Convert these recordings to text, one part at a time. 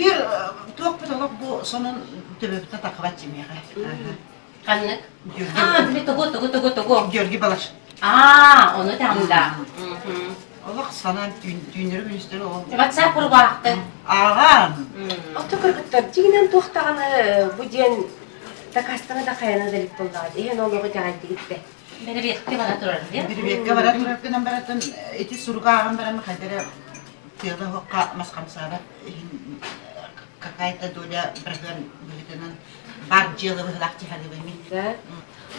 bir tuğuk butoluk bu sonun tübübüne takıvat yemeğe. Kanlık. Bir togu. Görgü balaş. Onu tamda. Allah sana düğünleri gün üstüne oldu. WhatsApp grubu aktı. Ağam. Otokurgutlar, jiginen tuhtağını bu diyen takastana da kayana delik buldu. Ehen oğlu geldi gitti. Beni bir bana durur diye. Bir bekle var atırırken baratın eti suruga ağam baramı kadere tiyada hokka maskam sabat kakayta doля bırgın büyütenen bar jılı bıhlakçı hadi bemin.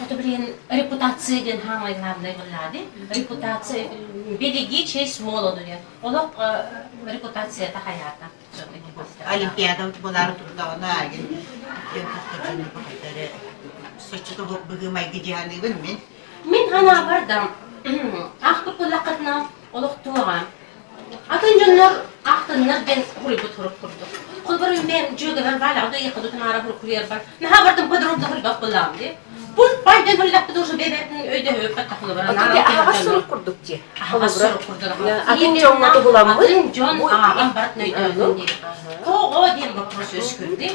Oto bilin reputatsiyadan hamay glavnay bulladı. Reputasiya beligi çeş mol oluyor. Olak reputatsiya da hayata. Olimpiyada bolar turda ona agin. Yapıklarını baktere. Saçta bu bugümay gidiyani bilmin. Min hana bardam. Aktu kulakatna olak tuğa. Atıncanlar aktınlar ben kuribut hurup kurduk. Kulbarım ben cügeler var, adı yakıdutun ara hurup kuruyor var. Naha vardım padrum da huribak kulağım diye. Bu baydan huribak doğru bebeğin öde hüyüp kataklı var. Otokurgutlar ağa sorup kurduk diye. Ağa sorup kurduk. Adın John adı bulan mı? Adın John ağam barat nöydü ödün diye. O diyen bakros öskürdü.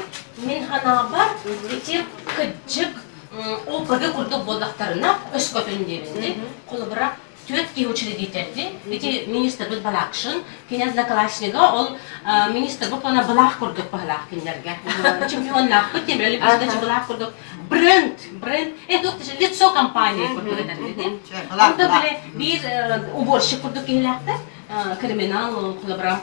Min hana var, iti kıcık o bagi kurduk boldaklarına öskütün diye. Kulubara Tüet ki учредитель, эти министр был балакшин, князь Закалашнига, он министр был пона балах курдук балах киндерге. Чемпионлах, кутем рели президент балах курдук. Бренд, это тоже лицо компании курдук это. Он то были bir уборщик курдук килахта, криминал кулабрам.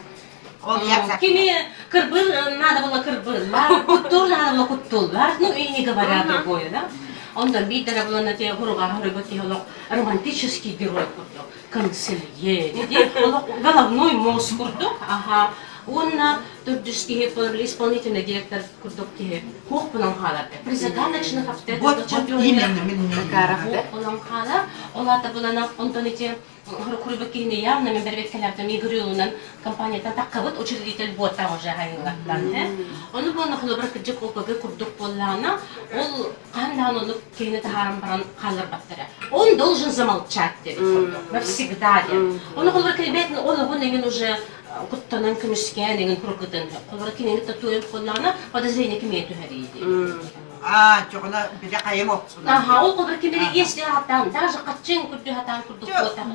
Kimi кырбыр, надо было кырбырлар, куттур, надо было куттулар, ну и не говоря другое, да. Ondan bir tane bulan ati hurubati holok романтический герой kurduk, kanselye dedi, holok головной мозг kurduk, aha, onunla Türkçeski hep исполнительный директор kurduk ki, huk bulan halata, призадачных авторитетов, Вот именно huk bulan hala, ola da bulana ondan iti Kurubaki ne явно мен бербек келәптем игрюнан компанияда таккабыт учредитель вот там уже хайнлаттан. Оны буны хлыбыр кыжык опыгы курдук боллана, ол кандан оны кейне тахарам баран калыр баттыра. Он должен замолчать деп курдук. Навсегда деп. Оны хлыбыр келбетин ол гунеген уже куттанан күмүскән деген кургытын. Хлыбыр кейне татуеп боллана, подозрение кеме түһәри. Çoğuna bir de kayım olsun. O kadar kimleri geçti hatta, daha kaçın kurdu hatta kurduk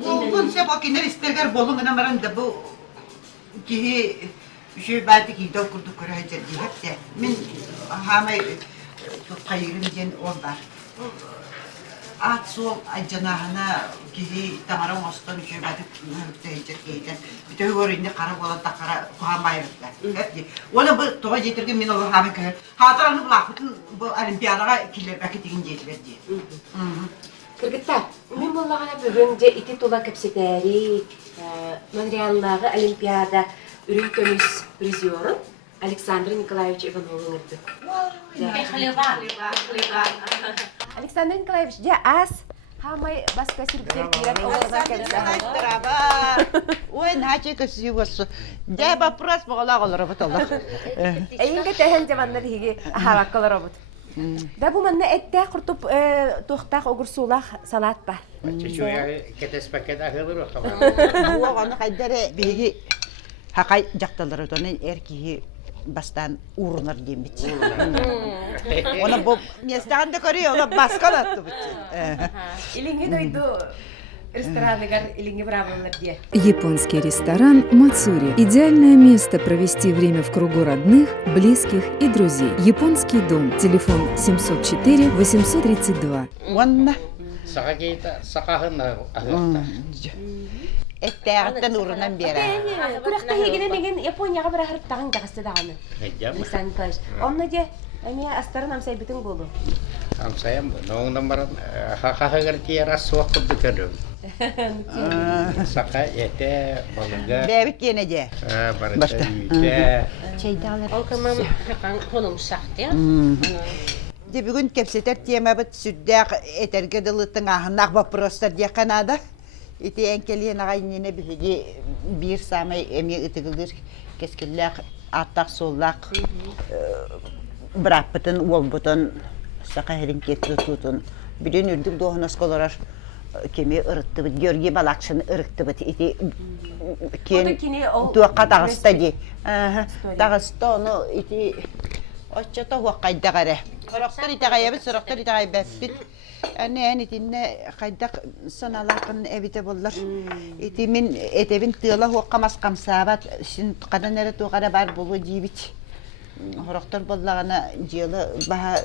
bu Bugün se bakinler isterler bolun gına maran da bu ki şu belki ki de kurduk kurayacak diye hep de min hamay kayırım diyen ol var. At sol ajanahana ki tamaram aslan şu belki hüpteyecek diye. Bir de görünce kara bolan takara kuhamayırlar. Hep de. Ona bu toğa getirdim min olur hamay kayır. Hatıranı bırakın bu olimpiyadaga kiler belki digin getirir diye. Kırgıtlar, ben bollağına bugün de iti tola kapsiteri, Montreal'дағы Olimpiada ürün kömüs prizyorun Alexander Nikolaevich Ivanov'un ördü. Alexander Nikolaevich, ya az hamay başka sürükler kirek oğluna kendisi. Ой, наче красиво. Да, вопрос погола робот Allah. Eyinge tehen zamanlar higi havakkalı robot. Da bu manna ette kurtup tuhtaq ogursulaq salat var. Çocuklar ketes paket ahılır o kadar. Bu onu kaydere bilgi hakay jaktaları tonen erkihi bastan urunur diyemit. Ona bu mestan da koruyor, ona baskal attı bu. İlingi doydu. Ресторанныгар илинги правилар дие. Японский ресторан «Мацури» – идеальное место провести время в кругу родных, близких и друзей. Японский дом. Телефон 704-832. Onunla Saka giyta, sakahın ahılır. etteğitten urunan bir yere. Kurakta hegine negen Japonya'ga bir harip tağın dağısı dağını. Hecam. Sen kaç. Onunla de Amiye astarın amsay bütün bolu. Amsayam bu. Noong namaran hakahıgar ki ras vakit dükkanım. Saka ete balıga. Bebek yenece. Barışta yüce. Olkamam hakan honum sahtı. De bugün kepseter tiyemabet süddek eterge dılıttın ahınak vaprostar diye Kanada. İti enkeliyen ağaynine bir samay emi ıtıgılır keskillek attak sollak bırakpıtın olbutun saka herin ketli tutun. Birin ürdük doğunas kolarar kimi ырыттыбыт, Георгий Балакшыны ырыктыбыт, ити Ота кини ол туаққа тағыста ди. Тағыста оны ити оччата хуаққайда қаре. Сұрақтар ити ғайабыт, сұрақтар ити ғайбәппіт. Әне итинне қайдақ саналақын әбіте болар. Ити мен әтебін тыла хуаққа масқамсабат, син қадан әрі туғара бар болу дейбіт. Хорақтар боллағана жылы баға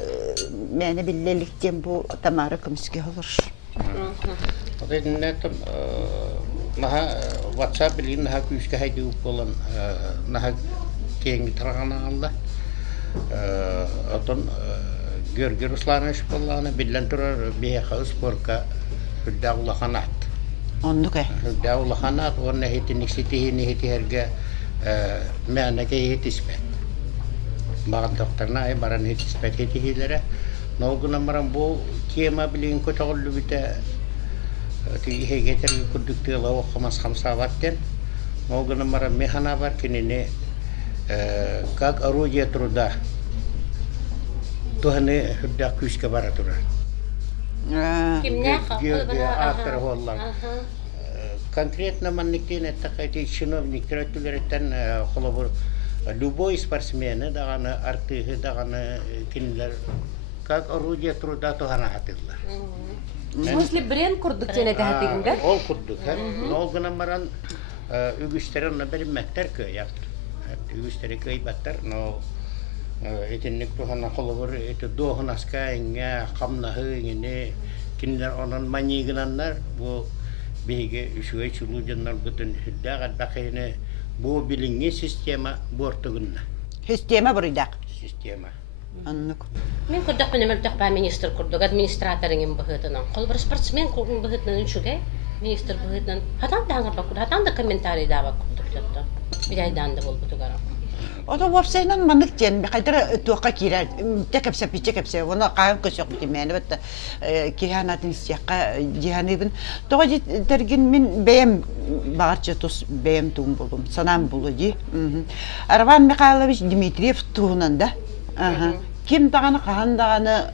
мәні білеліктен бұл тамары күміске olur. Odinnetum naha WhatsApp bilin naha küske haydi upolan naha kengi taragana Allah aton görgür uslanış bollana billen turar bihe sporka hüddağla hanat. Onduk Hüddağla hanat ona hetinik sitihini heti herge meanake hetismet. Bağın doktorna ay baran hetismet hetihilere. Nolguna maran bu kiyema bilin kutağıllı bite Tihe getir kuduk tığla okumas hamsavatten. Nolguna maran mehana var kinini как орудие труда. Tuhane hüdda küske bara turar. Kimne Автор голлар. Конкретно манниктен такайте чиновниктер түлереттен холобур любой спортсмен даганы артыгы даганы кинилер как орудие труда тухана хатылар. В смысле бренд курдук жана тахатыгында? Ол курдук. Нолгына маран үгүштерин бермектер көяктыр. Үгүштери көйбаттар, но этинник тухана холобур эти дохунаска инге камнахы ине кинилер онон манигинаннар бу биге үшүгө чулужаннар бүтүн хиддагат бакыны бу билинги система бортугунна. Система буридак. Система. Аннук. Мен курдак менен мөлтөк ба министр курдук, администраторың быхытынан. Кол бир спортсмен курдук быхытынан үчүгө министр быхытынан. Хатан даңга бакур, хатан да комментарий да бакур жотто. Бидайдан да болбуту гарам. Ото вапсайнан маннык жен кайдыр туакка кирер. Текепсе пичекепсе, оны кайын көсөк демени бит киянатын сякка жиhanыбын. Тога тергин мен бем барча тус бем тум болдум. Санам болуди. Арван Михайлович Дмитриев туунанда. Ким таганы кандаганы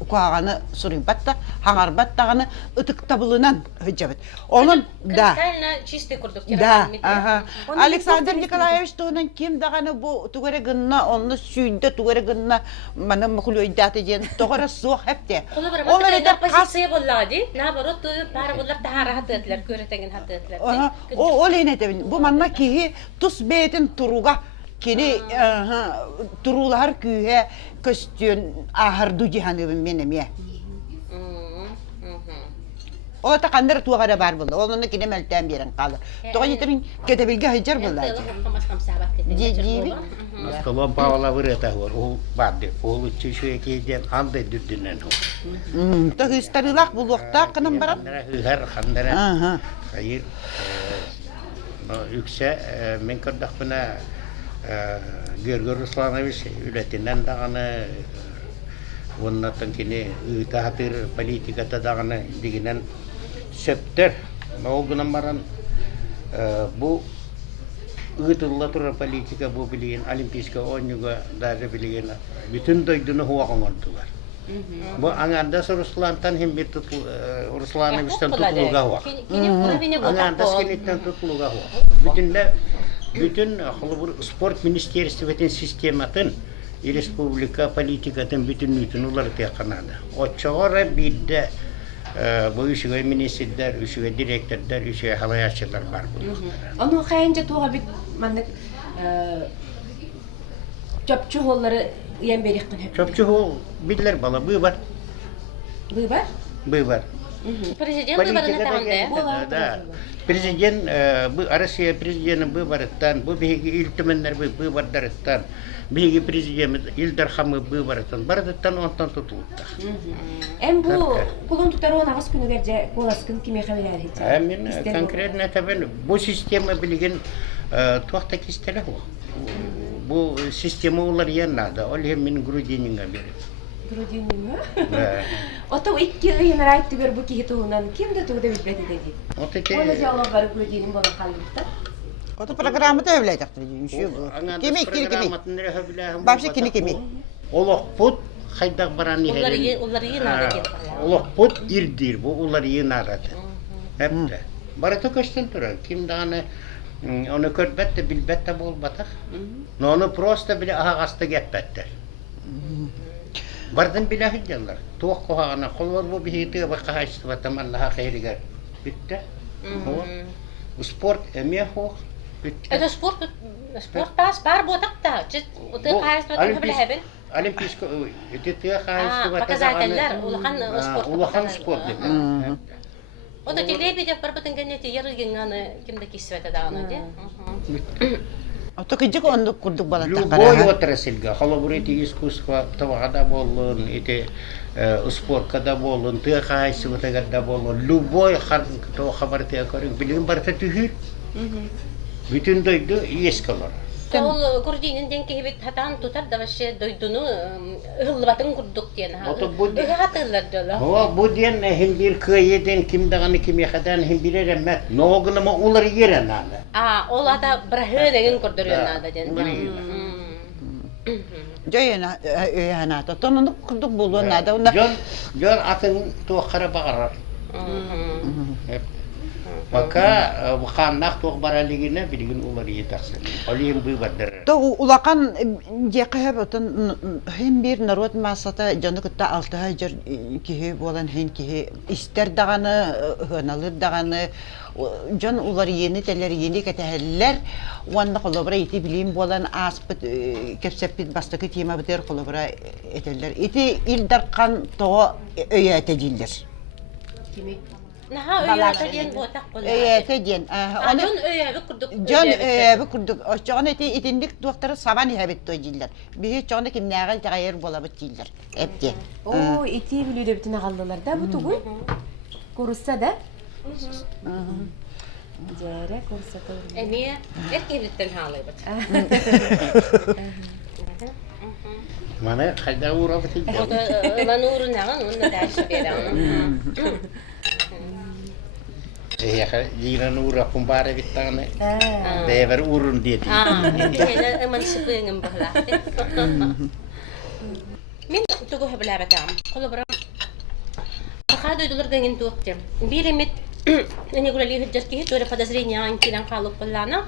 укаганы сурыйбатта, хаңарбаттаганы ытык табылынан хыжабыт. Onun да. Кристально чистый курдук Да, ага. Александр Николаевич туунан ким даганы бу тугары гынна, онны сүйдө тугары гынна мана мөхлөйдаты ден тогора суак хепте. Олар да позиция боллади. Наоборот, бары булар тахара хаттытлар, көрөтеген хаттытлар. Ол энете бу манна ки тус бетин туруга кини турулар күйе көстүн ахырду жиһаныбын менеме. О та кандыр тугара бар булды. Онуны кине мөлтән берен калды. Тога җитерин кетебилге хаҗар булды. Сколом Павла вырета гор, ул барды. Ул чишүе кийден андай дүрдүнөн. Та истарылак булукта кынын барат. Хыр хандара. Хайыр. Үксе мен кырдак бина Георгий Русланович үлетинен даганы оннан кини тахатыр политиката даганы дигенен сөптөр. Огунан баран бу ытылла тура политика бу билген олимпийский ойнуга даже билген бүтүн дойдуну хуагаңдылар. Бу аңанда Руслантан хем бит Руслановичтан тутулуга хуак. Аңанда скелеттен тутулуга хуак. Bütün sport ministerstvetin sistemатын республика политикатын bütün улар теканады. Отчогора бидде bu үшүгө министрлер, үшүгө директордор, үшүгө халаячылар бар бул. Аны кайынча туга бит мандык чөпчү холлары ем берик кылып. Чөпчү хол бидлер бала бу бар. Бу бар? Бу бар. Президент выборына да. Президент Россия президенты выборыттан, бу биги илтименнер выбордарыттан, биги президент Илдар Хамы выборыттан, бардыттан онтан тутулуттар. Эм бу кулун тутаруу нагыс күнүгерже коласкын киме хабар айтты. Мен конкретно табен бу система билген туакта кистеле бу. Бу система улар яннада, ол мен грудининга берет. Грудининга? Ото икки ыйынар айтты бер бу кихитуунан кимде тугда билбети деди. Ола жаулап бар грудинин боло калдыкта. Ото программада өвлөйдүк. Кими. Вообще кими. Олох пут хайдак баран Улар иһерин. улар йына да Улах пут ирдир бу улар йынарат. Хепте. Барата көстен турар. Ким даны onu körбетте билбетте болбатак. Но onu просто биле агаста геппеттер. Бардын биле хиджалар. Туак когана колор бу бихите ба кахайстыва таманна хайригер. Битте. Спорт эме хох. Это спорт пас бар ботакта. Чит уты кайстыва табылабын. Олимпийский это ты кахайстыва показательлер улахан спорт. Улахан спорт. Ода телебидев барбатын генети ярыгынганы кимде кисвете даганы де. Отокыжык ондук курдук балаттар Любой отрасльга, халабурити искусство тавагада болун, эти спорткада болун, тыхайсыватагада болун, любой хабарты акарин, билин барта түхүр. Bütün duydu ескалар. Ол курдинин денки хибит хатан тутар да ваше дойдуну ылбатын курдук диен ха. Хатылар дала. Ова бу ден химбир кыйден кимдаганы ким яхадан химбире ремет. Ногынама улар еренаны. Ол ата брахы деген курдуруна да ден. Жайына өйәнәтә. Тонны курдук булуы нада. Жон атын туакара багарар. Пока ханнах туак баралигине билген улар етаксын. Алием бу бадыр. То улакан жакы бутын hem bir народ масата жаны кытта 6 жер кихи болан хен кихи истер даганы хыналыр даганы жан улар ени телер ени кетелер уанна колобра ити билим болан аспыт кепсепит бастыкы тема битер колобра этелер ити илдаркан то өйәтежилдер. Наха өйәтә диен ботак булар. Өйәтә диен. Аны өйәбе курдук. Жан өйәбе курдук. Очган эти итиндик доктор сабан ябет тожилдер. Бие чоны кимнәгәл тагыр булабыт дилдер. Эпте. О, ити билүдө бүтүн агаллылар да бу тугу. Курусса да? Жара курусса да. Эми эркебиттен халыбыт. Мана кайда урабыт ди. Лан урунаган онна даш берам. Ja, jiran ura kumpare vitane. Dever urun dieti. Hena man sipengem bahlate. Min tugu heblabatam. Kolobra. Хадой доллар гэнген туктем. Биремит они говорили хиджаски, то подозрения антилан халуп поллана.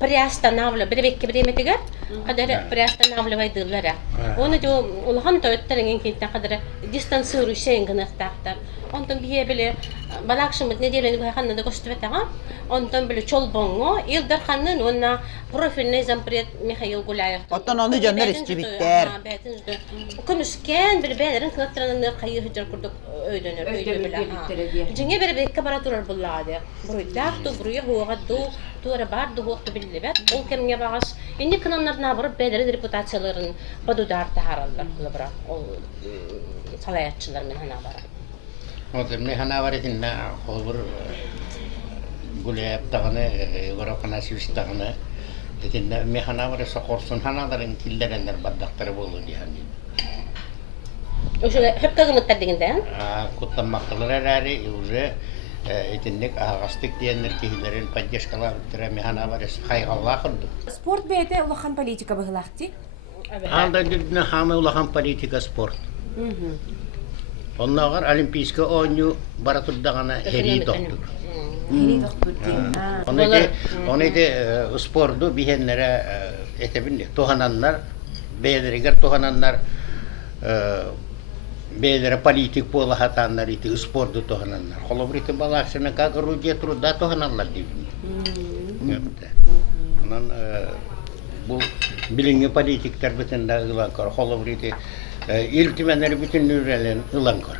Приостанавливает, беребекке береметигер, кадер приостанавливает дыллара. Он это улхан тоттарынген китен кадер дистанцирующий гынактар. Он там бие беле балакшымыт неделени байханнада көстүбетага. Он там беле чолбонго, илдар ханнын онна профильный зампред Михаил Гуляев. Оттан аны жандар истибиттер. Күмүскен бир бәлерин кылаттыраны кайы хиджар курдук өйдөнөр өйдө. Жеңе беребекке баратурар буллады. Буруйдакту, буруя хугадду, туара барду хугту билебет. Ол кемге багаш. Инде кынаннарына барып бәлерин репутацияларын бадудар тахаралдар кылыбыра. Ол салаятчылар мен хана бара. Вот мне хана варитинна холбур Гуляев таганы, Горохана Сивис таганы. Этинде мне хана вари сокорсун ханаларын киллерендер баддактары болду дияни. Ошо хеп кагымыттар дегенде? Куттан мактылар ари уже этиндек агастык диеннер кихилерин поддержкалар тире мне хана вари хайгалла кылды. Спорт бете улахан политика быгылакти. Анда дидне хаме улахан политика спорт. Оннагар олимпийский ойну баратурдагана хери доктор. Хери доктор. Onu spordu bihenlere etebindik. Tohananlar, beyleriger tohananlar, beylere politik bola hatanlar iti spordu tohananlar. Kolobriti balakşına kagaru getru da tohananlar dibinde. Ondan bu bilingi politikler bütün de ılankar. Kolobriti iltimenleri bütün nürelen ılankar.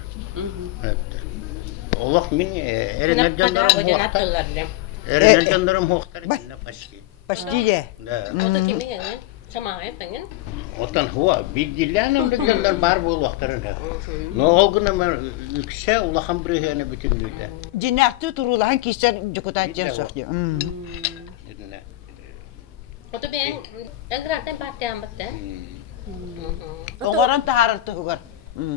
Allah min erenler canlarım muhtar. Erenler canlarım muhtar içinde başlıyor. Başlıyor. Oda kimin yani? Çamağı pengen. Otan huwa bilgilerim de canlar bar bu vaktarın. No olgun men ülkse Allah'ın birihine bütün dünya. Cinnahtı turulahan kişiler cukutacağım sokuyor. Oda ben engranten partiyam batte. Оңорон таарырты хугар.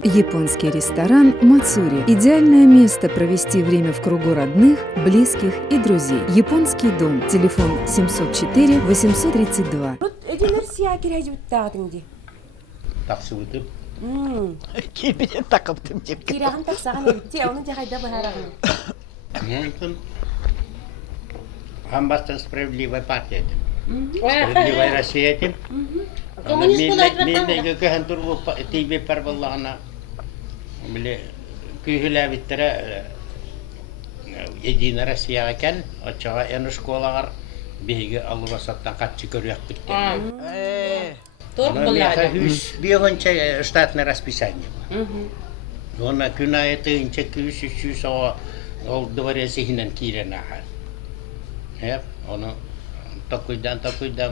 Японский ресторан «Мацури» – идеальное место провести время в кругу родных, близких и друзей. Японский дом. Телефон 704-832. Эдилер сия кирежи биттагын ди. Таксы өтіп, Кибиден такыптым деп. Кирагын таксаган эбитти, оны жагайда бахарагын. Мүмкін Хамбастан справедливая партия этим. Справедливая Россия этим. Коммунист болайт баттан. Мен көһен тургу тийбе пар боллагана. Биле күйгүләбиттәре Единая Россия екен, очага эны школагар биге алыбасаттан катчы көрөк биткен. Торг болайт. Биогонча штатное расписание. Она күнәе тыынча күс үчүс ол дворец ихнен кирен аха. Оны такуйдан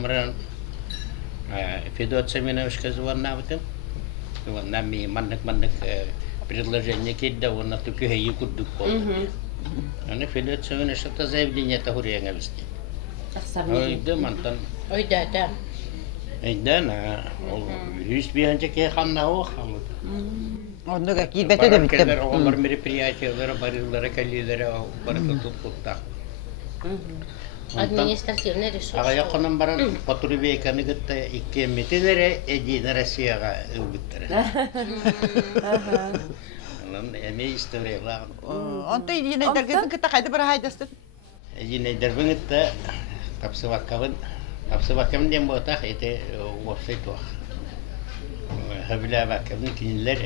мран Федот Семенович звоннавтым. Вона ми мандык предложение кидда, вона туки хей куддук болду. Аны Федот Семенович это заявление та хурьянга вести. Ой, демантан. Ой, да. Эйден, ол үс биянча ке ханна о хамут. Онда кибете де биттем. Олар мероприятиялары, барылары, калилары барыты туттуктак. Административный ресурс. Ага якынын баран Патрубейканы гытта 2 метелере Единая Россияга ылбыттары. Анан эме историялар. Онда Единайдерген кыта кайда бара хайдастын. Единайдерген гытта Tapsıvakım dem botak ete website var. Habila bakım kinler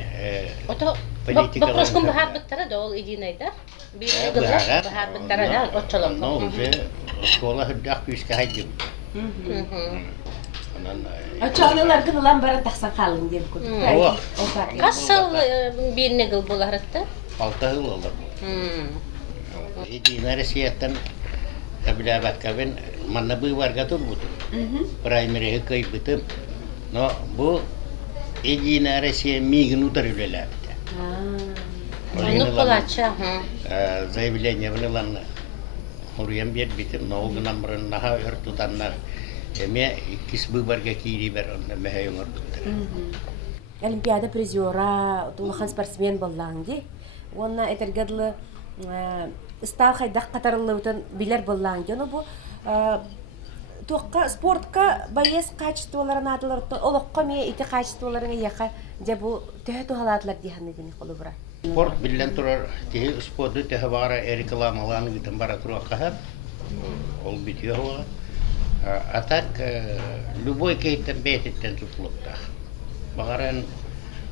Ото Бопроском бахар биттара да ол Единайда. Бахар биттара да отчалок. Ну, уже школа хыддак күскә хайдым. Очалылар гылан бара таксан калын деп күрдүк. Кассал бирне гыл буларытты. 6 yıl oldu. Единая Россиядан Habila bakım manna bu varga turbutu. Primary kay bitim. No, bu Единая Россия мигн ударилеләр. Ну, полача. Заявление внелан Хурьям бит битим ноуг намрын наха өртутаннар. Эме кис выборга кири бер мехайоңор биттер. Олимпиада призера, тулахан спортсмен боллаңди. Онна этергедлы стал хайдак катарылыбытын билер боллаңди. Оны бу спортка боец качестволарын атылар, олоққа ме ити качестволарын яқа же бу төһө тухалатлар диханны дени колу бара. Спорт билен турар ти спорты төһө бара рекламаланы гитен бара тура кахат. Ол битио ва. А так любой кейтен бететтен тутлукта. Багаран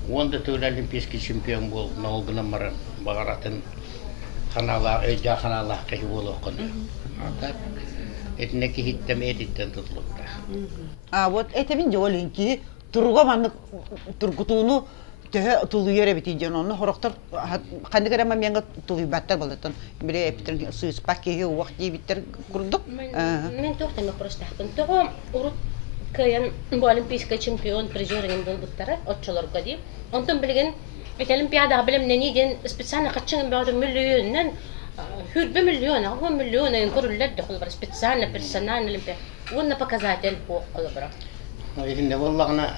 онда төл олимпийский чемпион бол, ноогнамаран багаратын канала эжа канала кеги болокон. А так этнеки хиттем этиттен тутлукта. Вот это мен жолинки турга маны тургутуну төһө тулу йөре битижен оны хорохтор кандай керема менге тулу баттар болдун. Бире эптер сүйс пакеге вакыт биттер курдук. Мен тохтам просто хапын. Того урут каян бу олимпийский чемпион призерин бол буттара отчолорга ди. Онтон билген олимпиада билем нени ден специально качын баады миллионнан Хюрбе миллиона, هو مليون ينقروا للد خلبر специально персонально олимпиада. ونا показатель по خلبر. إحنا والله أنا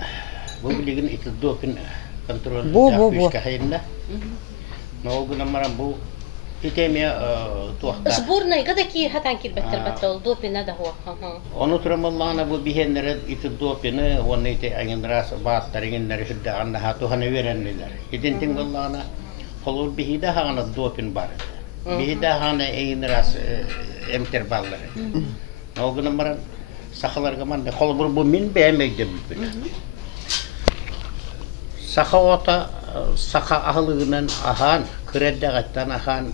بقولي إن الدوبين كنترول بو كهيننا. نوعنا مرام بو إتميا توقع. أسبورنا كذا كي هتان كي بتر دوبين هذا هو. أنا ترى والله أنا ببيهن نرد الدوبين ونيت أين راس بعض ترين نرشد عنها توهنا ويرن نلر. إذن تين والله أنا خلول بهيدا هانا الدوبين بارد. بهيدا هانا أين راس امتر بالله. نوعنا مرام سخلر كمان خلبر بمين بيمك دبل. سخاوتا سخا أهلنا أهان كردا غتنا أهان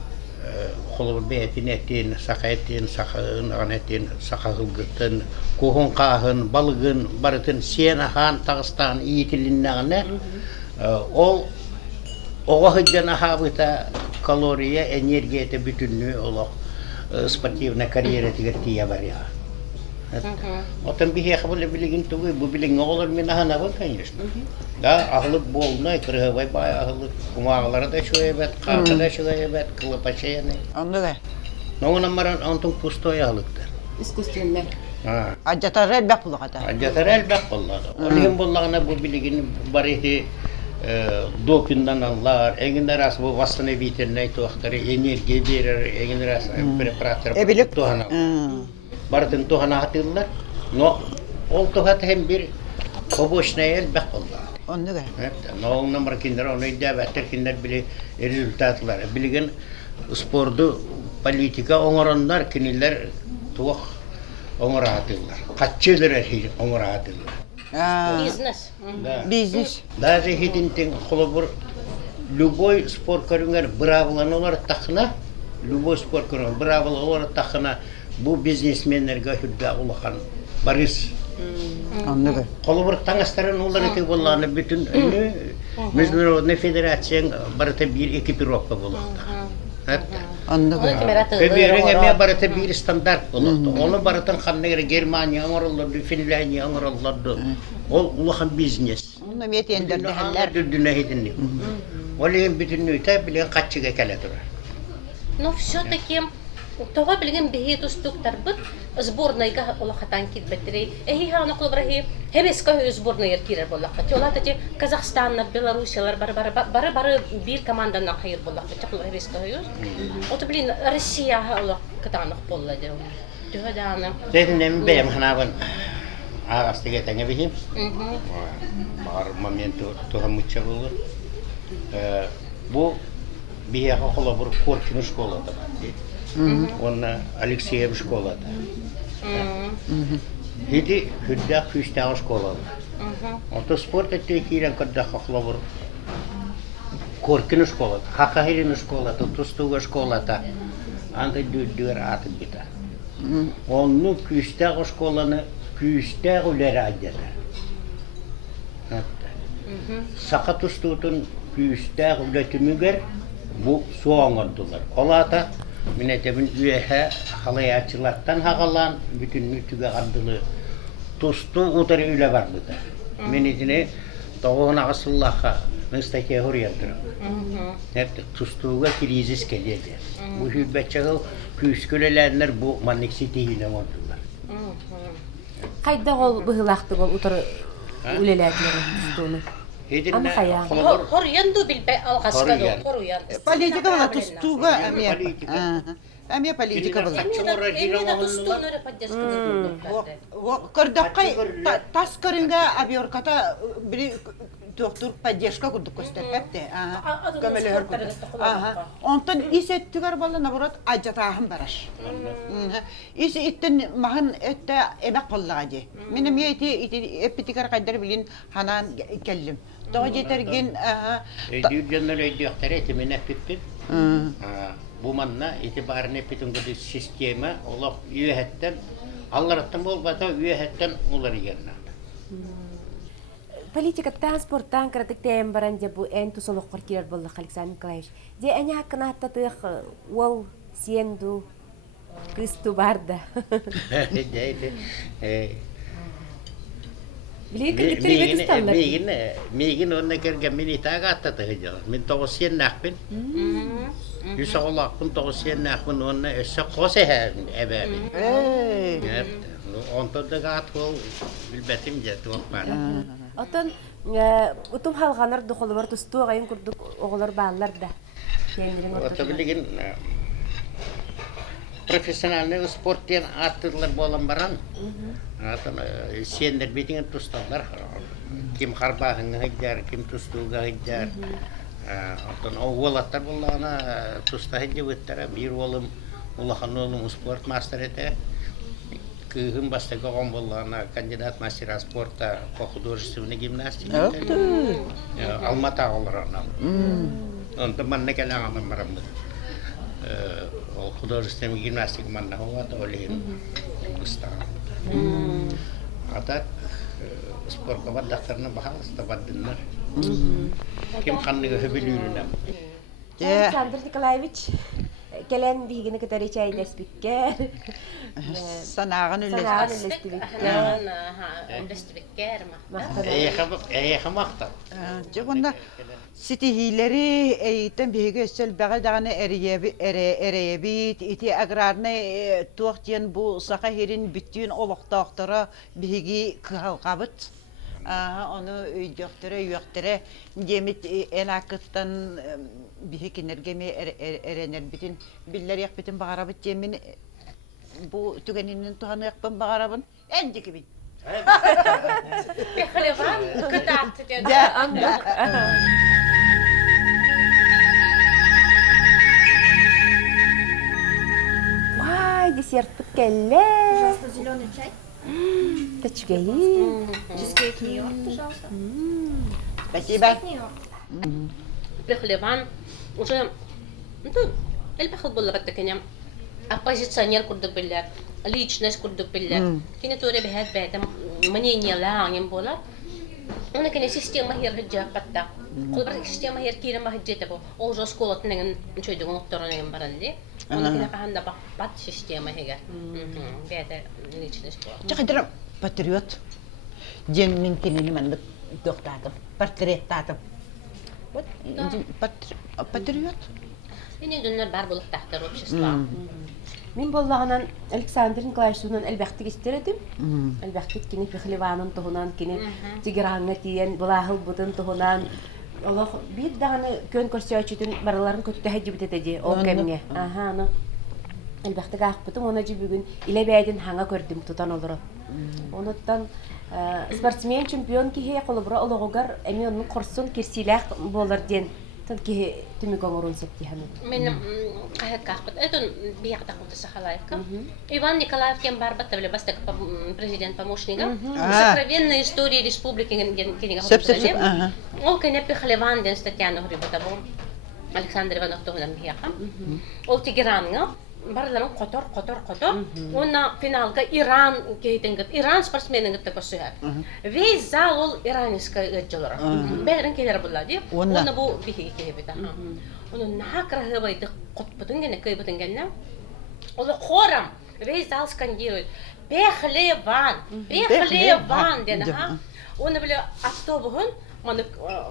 خلبر بيتين سخايتين سخان غنتين سخاهجتن كوهن قاهن بالغن برتن سين أهان تاغستان إيتليننا أو هجنا هابتا كالوريا إنرجية بتنو الله спортивная карьера тигертия варя. Отан бихе хабуле билигин тугы бу билин олар мен ахана ба конечно. Да, ахлык болнай кыргыбай бай ахлык кумагалары да шуебет, калкада шуебет, кылыпачаяны. Анда да. Ногуна маран антон пустой ахлыктар. Искусственный. Аджатарел бак булгата. Аджатарел бак булгата. Олим буллагына бу билигин барихи допиндан аллар, эгиндер ас бу восстановительный тохтары энергия берер, эгиндер ас препаратор тухана. Бардын тухана атылар. Но ол тухат hem bir побочная ел бак болду. Onu da. Noğun numara kinder onu iddia vetter kinder bile rezultatlar. Bilgen spordu politika onuranlar kiniler tuğ onura atırlar. Kaççıdır erhi onura atırlar. Бизнес. Biznes. Даже хитинтин холобур любой спор көрүнгөр бравлан олар тахна любой спор көрүнгөр бравлан олар тахна бу бизнесмендерге хүдда улахан барыс Onu da. холобур таңастарын олар эте болланы бүтүн международный федерация барыта бир экипировка болот. Onu da. Көбүрүн эме барыта бир стандарт болот. Оны барытын ханнегер Германия оңорлорду, Финляндия оңорлорду. Ол улахан бизнес. Onu met endirdi haller. Dürdüne hidinni. Олеген бүтүннүйтэ билен каччыга келе тура. Но все-таки того билген бихи тустуктар бит сборнайга улахатан китбеттери. Эхи хана кулбрахи хебеска сборнайга кирер боллакка. Чолатати Казахстанна, Белоруссиялар бары бир команданан хайыр боллакка. Чакулар хебеска хойус. Ото билин Россия улак катанак болла дер. Төһөданы. Тетин эми бем ханабын агастыга теңе бихим. Бар моменту турамыча болду. Бу бия холобур Коркин школада бар. Он Алексеев школада. Хиди хүддә күстә школада. Ото спорт этте кирен кадда холобур Коркин школада. Хакахирин школада, Тустуга школада. Анда дүр аты бита. Онну күстә школаны күстә үләр адәдә. Сака тустутун күстә үләтүмүгер бу суаңырдылар. Олата минетебин үеһе халаячылаттан хагалан бүтүн нүтүгө ардылы тусту утары үле барды да. Минетине тоғына асыллаха ныстаке хорьялдыр. Нетте тустуга кризис келеді. Бу хүббәчәгә күскөлеләрләр бу манекситигине модулар. Кайда ол быһылақты ол утыр үлеләтләре тустуны. Хединне Хорьянду билбе алгаскада хорьян. Политика была тустуга аме. Аме политика была. Эмне тустунары поддержка. Кырдаккай тас көрүнгө абиорката бир доктор поддержка курдук көстөрөптү. Көмөлөр курдук. Онтон исеттигер болла наоборот ажатаахын бараш. Ис иттен махын этте эмек коллагади. Менин эти эпитикер кайдар билин ханан келдим. Тоҕо жетерген Дүйдөннөр өйдөктөр этимене пиппип. Бу манна итибарны питингди система олох үйөһөттөн аллараттан болбата үйөһөттөн улар йерна. Политика транспорттан кратык тем баранде бу эн тусолок квартирар болла Александр Николаевич. Де эне хакына татых ол сенду кысту барда. Мегин онна керген мен итага аттата хыжал. Мен 900 нахпин. Юсаллахпын 900 нахпин онна өссө косе хәрин эбәби. Онтодага атол билбетим жет окпар. Отон утум халганар дохолор тусту агайын курдук оголор баалар да. Ото билген профессиональный спорттен аттылар болан баран. Атын сендер бетingen тусталар. Ким харбахын хыжар, ким тустуга хыжар. Атын оволаттар боллана туста хыжыбыттара бир олым улахан олым спорт мастер эте. Кыгын бастыга он боллана кандидат мастера спорта по художественной гимнастике. Алмата оларана. Он таман некелан амарамды. Художественная гимнастика манна ховата олин куста. А так спортка ваддахтарна бахалста ваддыннар. Ким ханныга хөбүлүүрүнам. Александр Николаевич келен бигине кетери чайдас бикке. Санаган Мактап. Жогонда ситихилери эйтен биге өсөл бага даганы эребит ити аграрны туактен бу сака херин бүттүн олоктоктора биги калгабыт. Onu üyöktüre demit en akıttan bir kinergemi erener bütün biller yak bütün bağırabıt demin bu tükeninin tuhanı yakpan bağırabın en dikibin. кен. Да, Андык. Вай, десерт келле. Пожалуйста, зеленый чай. Тачгай. Чизкейк Нью-Йорк, пожалуйста. Спасибо. Нью-Йорк. Прихлеван уже элбахал болла баттакенем оппозиционер курдук биллер, личность курдук биллер. Кини торе бехет бетем мнение лаангем болар. Она кини система хер хаджа патта. Кулбар система хер кирем хаджете бо. Ожо школат неген чойдуг мукторонеген баранди. Она кини каханда бат система хега. Бете личность бо. Чакайдырам патриот. Ден мен кенени мандык доктатым. Портреттатым. Вот, патриот. Эне дүннөр бар булык тахтар общества. Мин боллаганан Александр Николаевичтун элбахтык истередим. Элбахтык кини пехлеванын туһунан кини тигеранга тиен булахыл бутын туһунан Олох бир даганы көн көрсөчүтүн бараларын көттө хаҗып тетеди о кемге. Аха, аны элбахтык акпытым, оны бүгүн илебейдин ханга көрдүм тутан олоро. Онуттан спортсмен чемпион кихе колобра ологогар эми онун корсун кирсилак болар ден. Тан кихе түмүк оңорун септи ханы. Мен кахет кахпыт. Это биякта култа Сахалаевка. Иван Николаев кем барбат тавле бастак президент помощника. Сокровенная история республики кенега хопсалем. Ол кенепи хлеван ден статьяна грибатабо. Александр Иванов тогнан бияка. Ол тигеранга барларын котор. Онна финалга Иран кейтенгет. Иран спортсмененгет такосуя. Весь зал ол иранская джолора. Бәрін келер буллади. Онна бу бихи кейбита. Onun нахакра хыбайды котбутун гене кыйбытын генне. Ол хорам весь зал скандирует. Пехлеван дена ха. Оны биле автобугун маны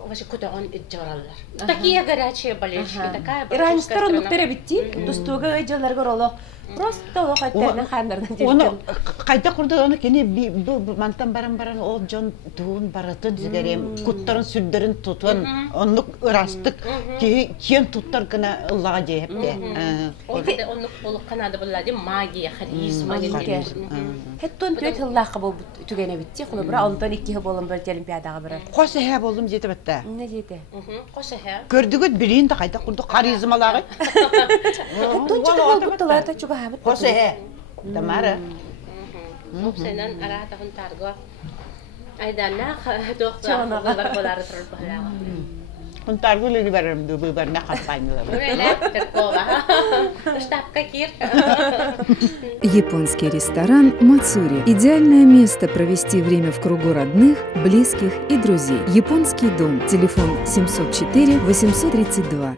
вообще кутаган иджараллар. Такие горячие болельщики, такая Иран сторонлук теребитти. Дустуга эжелерге роло. Просто ол хаттарына хандардан Оны жүрген. кайда курду оны кене бу мантан баран ол жон туун баратын зигерем куттарын сүрдөрүн тутун онлук ырастык кен туттар гына ыллага жепте. Onu kolu kanadı bulladı magiya, харизма генде. Хеттон төт хыллакка бол түгене битти. Кулы бира онтон 2 болон бер олимпиадага бирер. Косы хэ болдум жетип атта. Не жете? Косы хэ. Көрдүгөт билин да кайда курду харизмалагы. Хеттон чыгып бутталар чуга хабыт. Косы хэ. Тамара. Сенен арата хун тарго. Айдана доктор болар турып балага. Контаргулы берем ду берне кампанияла. Штабка кир. Японский ресторан «Мацури» – идеальное место провести время в кругу родных, близких и друзей. Японский дом. Телефон 704 832.